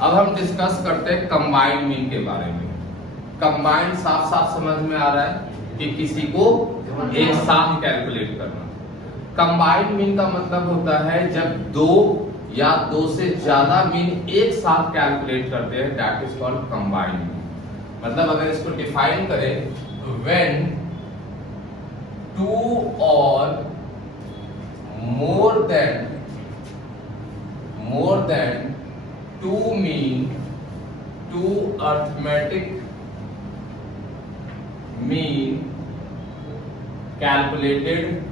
अब हम डिस्कस करते हैं कंबाइंड मीन के बारे में। कंबाइंड साफ साफ समझ में आ रहा है कि किसी को एक साथ कैलकुलेट करना। कंबाइंड मीन का मतलब होता है जब दो या दो से ज्यादा मीन एक साथ कैलकुलेट करते हैं, that is called combined mean. मतलब अगर इसको डिफाइन करें तो व्हेन टू और more than two mean, two arithmetic mean calculated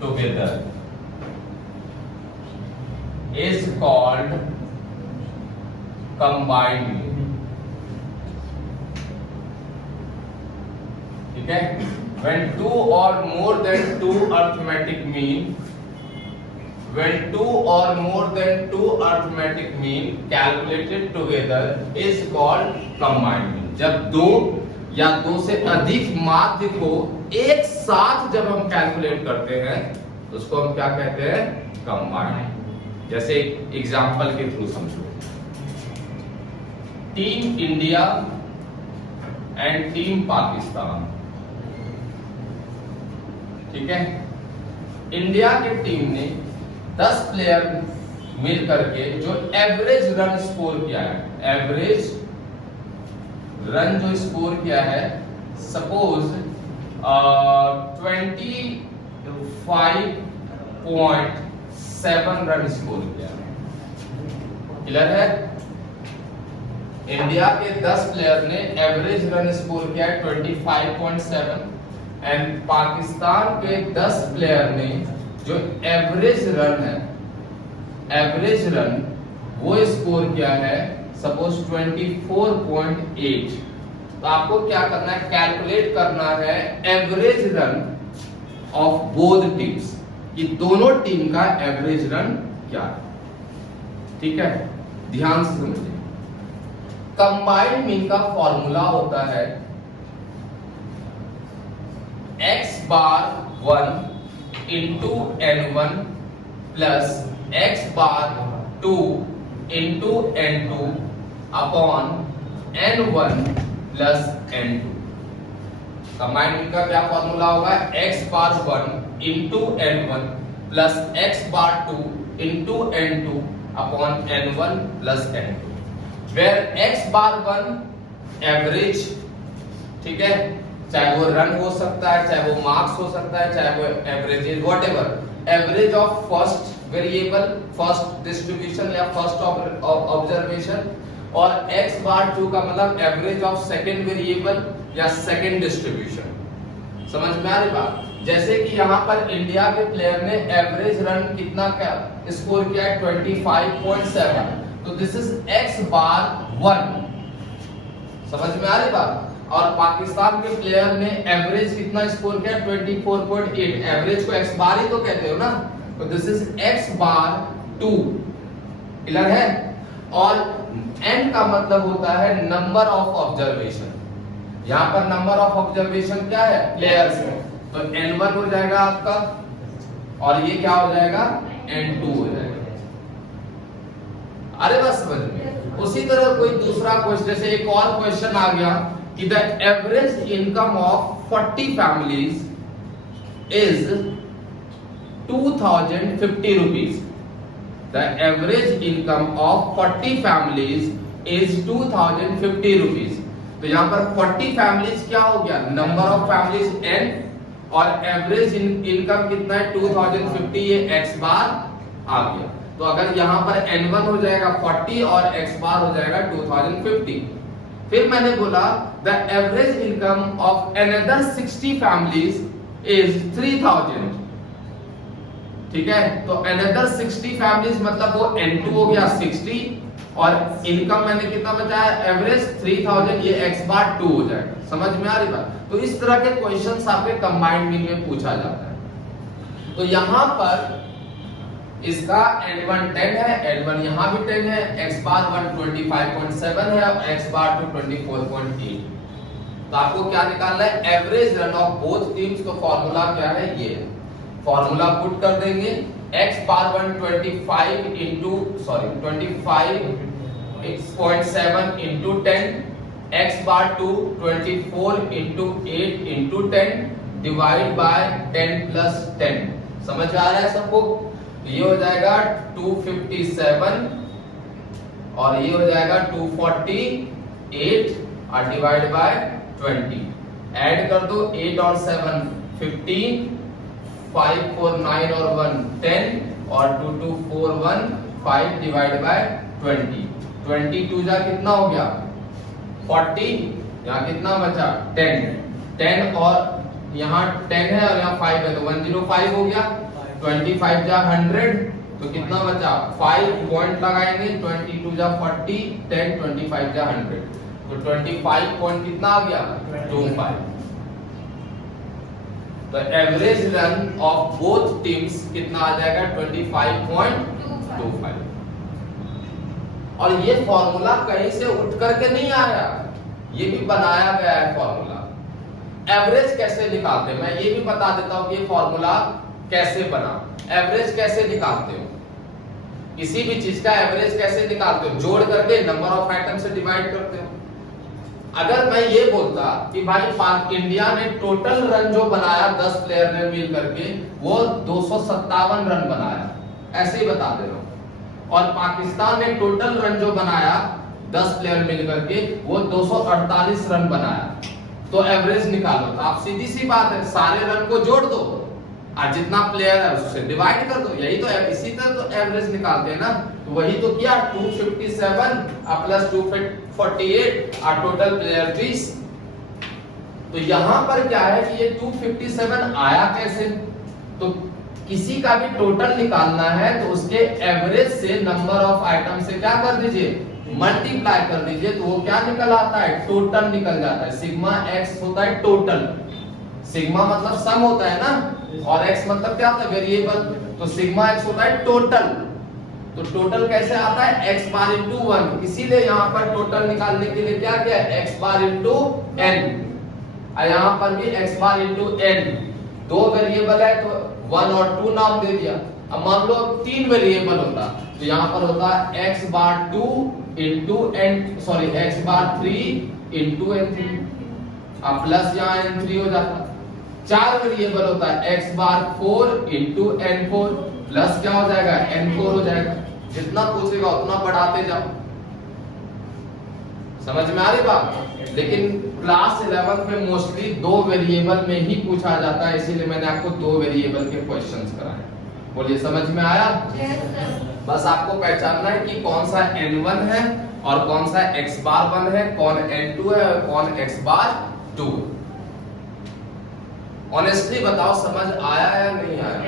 together is called combined mean। ठीक है, when two or more than two arithmetic mean, when two or more than two arithmetic mean calculated together is called combined mean। जब दो या दो से अधिक माध्य को एक साथ जब हम कैलकुलेट करते हैं तो उसको हम क्या कहते हैं, कंबाइंड। जैसे एग्जांपल के थ्रू समझो, team India and team Pakistan. ठीक है, इंडिया की टीम ने 10 प्लेयर मिल करके जो एवरेज रन स्कोर किया है, एवरेज रन जो स्कोर किया है, सपोज 25.7 रन स्कोर किया है। क्लियर है, इंडिया के 10 प्लेयर ने एवरेज रन स्कोर किया है 25.7 एंड पाकिस्तान के 10 प्लेयर ने जो एवरेज रन है, एवरेज रन वो स्कोर किया है सपोज 24.8। तो आपको क्या करना है, कैलकुलेट करना है average run of both teams, कि दोनों टीम का एवरेज रन क्या है। ठीक है, ध्यान से समझिए। कंबाइंड मीन का फॉर्मूला होता है x bar 1 into n1 plus x bar 2 into n2 upon n1 plus n2। Combined mean का क्या फॉर्मूला होगा, x bar 1 into n1 plus x bar 2 into n2 upon n1 plus n2, where x bar 1 average. ठीक है, चाहे वो run हो सकता है, चाहे वो मार्क्स हो सकता है, चाहे वो average, whatever, average of first variable, first distribution या फर्स्ट ऑब्जर्वेशन, और x बार 2 का मतलब एवरेज ऑफ सेकंड वेरिएबल या सेकंड डिस्ट्रीब्यूशन। समझ में आ रही बात? जैसे कि यहाँ पर इंडिया के प्लेयर ने एवरेज रन कितना स्कोर किया है 25.7, तो दिस इज x बार 1। समझ में आ रही बात? और पाकिस्तान के प्लेयर ने एवरेज कितना स्कोर किया 24.8, एवरेज को x बार ही तो कहते हो ना, तो this is x bar 2। Clear है? और n का मतलब होता है नंबर ऑफ ऑब्जर्वेशन। यहाँ पर नंबर ऑफ ऑब्जर्वेशन क्या है, प्लेयर्स में, तो n1 हो जाएगा आपका, और ये क्या हो जाएगा, n2 हो जाएगा। अरे बस समझ में। उसी तरह कोई दूसरा क्वेश्चन, जैसे एक और क्वेश्चन आ गया कि the average income of 40 families is 2050 rupees. The average income of 40 families is 2050 rupees. तो यहाँ पर 40 फैमिलीज क्या हो गया, नंबर ऑफ फैमिलीज n, और एवरेज इनकम कितना है 2050, ये x बार आ गया। तो अगर यहाँ पर n1 हो जाएगा 40 और x बार हो जाएगा 2050। फिर मैंने बोला the average income of another 60 families is 3000। ठीक है, तो अनदर 60 फैमिलीज मतलब वो n2 हो गया 60, और इनकम मैंने कितना बताया, एवरेज 3000, ये x बार 2 हो जाएगा। समझ में आ रही बात? तो इस तरह के क्वेश्चंस आपके कंबाइंड मीन में पूछा जाता है। तो यहाँ पर इसका n1 10 है, n1 यहाँ भी 10 है, x बार 1 25.7 है और x बार 2 24.8। तो आपको क्या निकालना है, average run of both teams. तो फॉर्मूला क्या है, ये फॉर्मूला पुट कर देंगे, x bar 125 into 25.7 into 10, x bar 2 24 into 8 into 10 divide by 10 plus 10। समझ आ रहा है सबको? ये हो जाएगा 257 और ये हो जाएगा 248 और डिवाइड बाय 20। ऐड कर दो, 8 और 7 15, 5 4 9 और 1 10 और 2 2 4 1 5 डिवाइड बाय 20। 22 जा कितना हो गया 40, यहाँ कितना बचा 10 10 और यहाँ 10 है और यहाँ 5 है तो 105 हो गया। 25 जा 100 तो कितना बचा 5 पॉइंट लगाएंगे, 22 जा 40 10 25 जा 100 तो 25 पॉइंट कितना आ गया 25। तो average run of both teams कितना आ जाएगा 25.25। और ये फॉर्मूला कहीं से उठ करके नहीं आया, ये भी बनाया गया है फॉर्मूला। एवरेज कैसे निकालते हैं मैं ये भी बता देता हूं कि ये फॉर्मूला कैसे बना। एवरेज कैसे निकालते हो, किसी भी चीज का एवरेज कैसे निकालते हो, जोड़ करके नंबर ऑफ आइटम से डिवाइड करते हो। अगर मैं ये बोलता कि भाई इंडिया ने टोटल रन जो बनाया 10 प्लेयर ने मिल करके वो 257 रन बनाया, ऐसे ही बता दे रहा हूं, और पाकिस्तान ने टोटल रन जो बनाया 10 प्लेयर मिल करके वो 248 रन बनाया, तो एवरेज निकालो। तो आप सीधी सी बात है, सारे रन को जोड़ दो और जितना प्लेयर है उससे डिवाइड कर दो, यही तो है। इसी तरह तो एवरेज निकालते हैं ना। तो वही तो किया, 257 प्लस 248 और टोटल प्लेयर 20। तो यहां पर क्या है कि ये 257 आया कैसे, तो किसी का भी टोटल निकालना है तो उसके एवरेज से नंबर ऑफ आइटम से क्या कर दीजिए, मल्टीप्लाई कर दीजिए, तो वो क्या निकल आता है, टोटल निकल जाता है। सिग्मा एक्स होता है टोटल, सिग्मा मतलब सम होता है ना, और एक्स मतलब क्या होता है, वेरिएबल। तो सिग्मा एक्स होता है टोटल। तो टोटल कैसे आता है, x बार इंटू 1। इसीलिए यहाँ पर टोटल निकालने के लिए क्या किया, x बार इंटू n, और यहाँ पर भी x बार इंटू n। दो वेरिएबल है तो 1 और 2 नाम दे दिया। अब मान लो 3 वेरिएबल होता तो यहाँ पर होता x bar 2 into n, sorry x बार 3 इंटू n3, अब प्लस यहाँ n3 हो जाता। 4 वेरिएबल होता है x बार 4 इंटू n4 प्लस क्या हो जाएगा n4 हो जाएगा। जितना पूछेगा उतना बढ़ाते जाओ। समझ में आ रही बात? लेकिन क्लास 11 में मोस्टली 2 वेरिएबल में ही पूछा जाता है, इसीलिए मैंने आपको 2 वेरिएबल के क्वेश्चंस कराए। बोलिए समझ में आया? बस आपको पहचानना है कि कौन सा n1 है और कौन सा x बार 1 है, कौन n2 है और कौन x बार 2। ऑनेस्टली बताओ समझ आया या नहीं आया?